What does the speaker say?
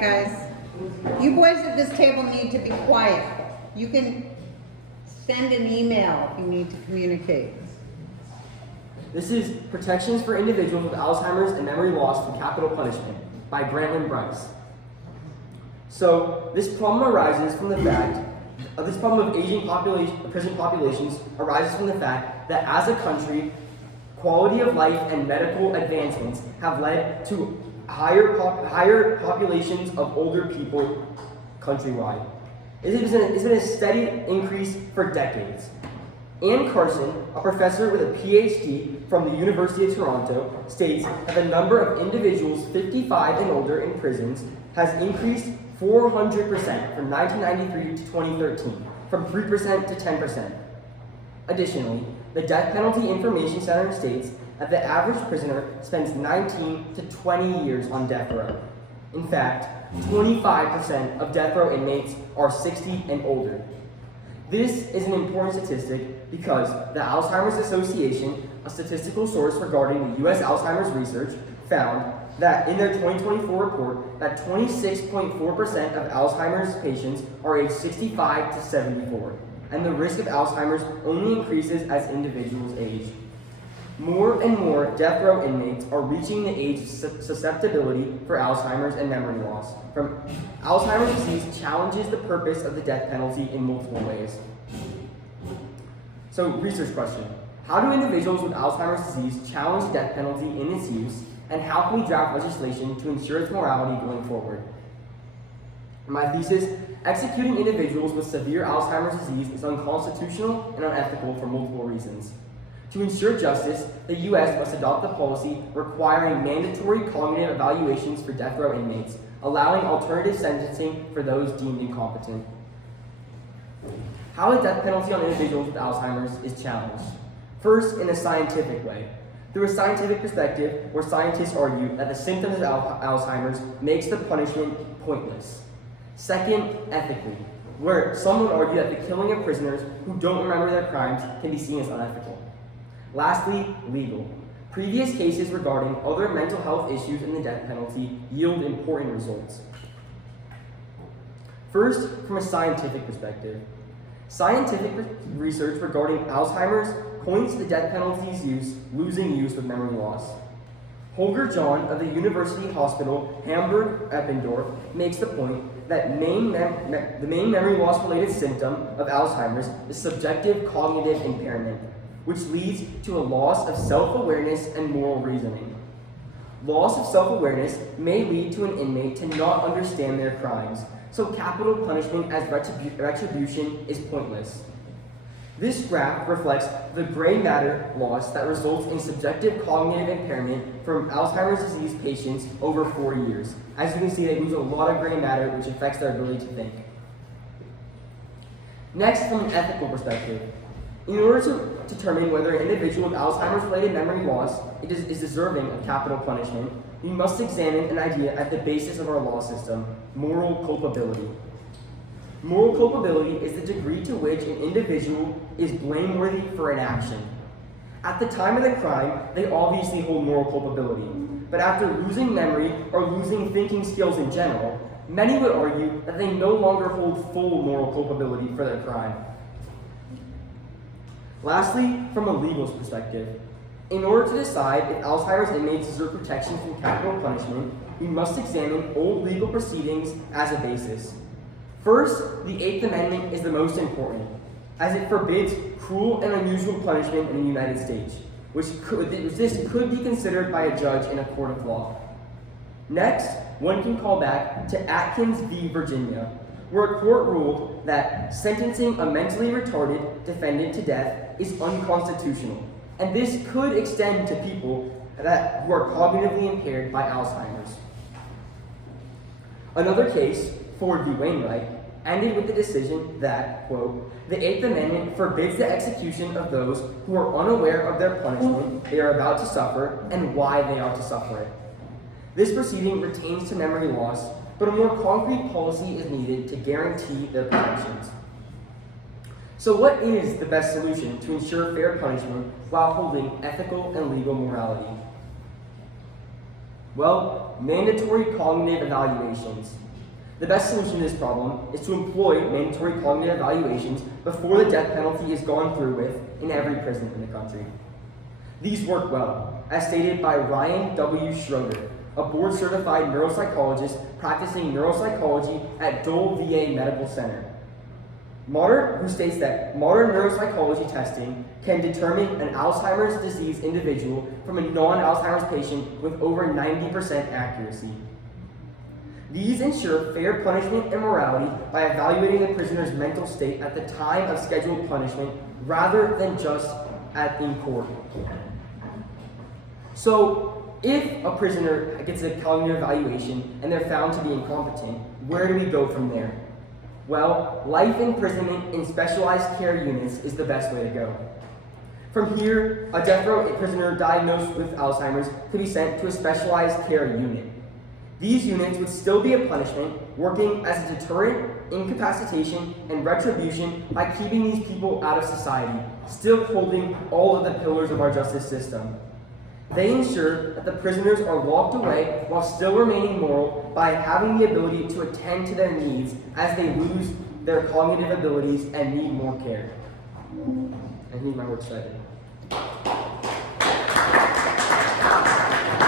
Guys, you boys at this table need to be quiet. You can send an email if you need to communicate. This is Protections for Individuals with Alzheimer's and Memory Loss from Capital Punishment by Bryce. So this problem arises from the fact, this problem of aging prison populations arises from the fact that as a country, quality of life and medical advancements have led to higher populations of older people countrywide. It's been a steady increase for decades. Ann Carson, a professor with a PhD from the University of Toronto, states that the number of individuals 55 and older in prisons has increased 400% from 1993 to 2013, from 3% to 10%. Additionally, the Death Penalty Information Center states that the average prisoner spends 19 to 20 years on death row. In fact, 25% of death row inmates are 60 and older. This is an important statistic because the Alzheimer's Association, a statistical source regarding the U.S. Alzheimer's research, found that in their 2024 report that 26.4% of Alzheimer's patients are aged 65 to 74, and the risk of Alzheimer's only increases as individuals age. More and more death row inmates are reaching the age of susceptibility for Alzheimer's and memory loss. Alzheimer's disease challenges the purpose of the death penalty in multiple ways. So, research question. How do individuals with Alzheimer's disease challenge the death penalty in its use, and how can we draft legislation to ensure its morality going forward? My thesis, executing individuals with severe Alzheimer's disease is unconstitutional and unethical for multiple reasons. To ensure justice, the U.S. must adopt a policy requiring mandatory cognitive evaluations for death row inmates, allowing alternative sentencing for those deemed incompetent. How the death penalty on individuals with Alzheimer's is challenged. First, in a scientific way. Through a scientific perspective, where scientists argue that the symptoms of Alzheimer's makes the punishment pointless. Second, ethically, where some would argue that the killing of prisoners who don't remember their crimes can be seen as unethical. Lastly, legal. Previous cases regarding other mental health issues in the death penalty yield important results. First, from a scientific perspective. Scientific research regarding Alzheimer's points to the death penalty's losing use with memory loss. Holger John of the University Hospital Hamburg-Eppendorf makes the point that the main memory loss-related symptom of Alzheimer's is subjective cognitive impairment, which leads to a loss of self-awareness and moral reasoning. Loss of self-awareness may lead to an inmate to not understand their crimes, so capital punishment as retribution is pointless. This graph reflects the gray matter loss that results in subjective cognitive impairment from Alzheimer's disease patients over 4 years. As you can see, they lose a lot of gray matter, which affects their ability to think. Next, from an ethical perspective, in order to determine whether an individual with Alzheimer's-related memory loss is deserving of capital punishment, we must examine an idea at the basis of our law system: moral culpability. Moral culpability is the degree to which an individual is blameworthy for an action. At the time of the crime, they obviously hold moral culpability, but after losing memory or losing thinking skills in general, many would argue that they no longer hold full moral culpability for their crime. Lastly, from a legal perspective, in order to decide if Alzheimer's inmates deserve protection from capital punishment, we must examine old legal proceedings as a basis. First, the Eighth Amendment is the most important, as it forbids cruel and unusual punishment in the United States, which could be considered by a judge in a court of law. Next, one can call back to Atkins v. Virginia, where a court ruled that sentencing a mentally retarded defendant to death is unconstitutional, and this could extend to people who are cognitively impaired by Alzheimer's. Another case, Ford v. Wainwright, ended with the decision that, quote, the Eighth Amendment forbids the execution of those who are unaware of their punishment they are about to suffer and why they are to suffer it. This proceeding pertains to memory loss, but a more concrete policy is needed to guarantee their protections. So what is the best solution to ensure fair punishment while holding ethical and legal morality? Well, mandatory cognitive evaluations. The best solution to this problem is to employ mandatory cognitive evaluations before the death penalty is gone through with in every prison in the country. These work well, as stated by Ryan W. Schroeder, a board-certified neuropsychologist practicing neuropsychology at Dole VA Medical Center. Who states that modern neuropsychology testing can determine an Alzheimer's disease individual from a non-Alzheimer's patient with over 90% accuracy. These ensure fair punishment and morality by evaluating the prisoner's mental state at the time of scheduled punishment rather than just in court. So, if a prisoner gets a cognitive evaluation and they're found to be incompetent, where do we go from there? Well, life imprisonment in specialized care units is the best way to go. From here, a death row prisoner diagnosed with Alzheimer's could be sent to a specialized care unit. These units would still be a punishment, working as a deterrent, incapacitation, and retribution by keeping these people out of society, still holding all of the pillars of our justice system. They ensure that the prisoners are locked away while still remaining moral by having the ability to attend to their needs as they lose their cognitive abilities and need more care. And here's my work cited.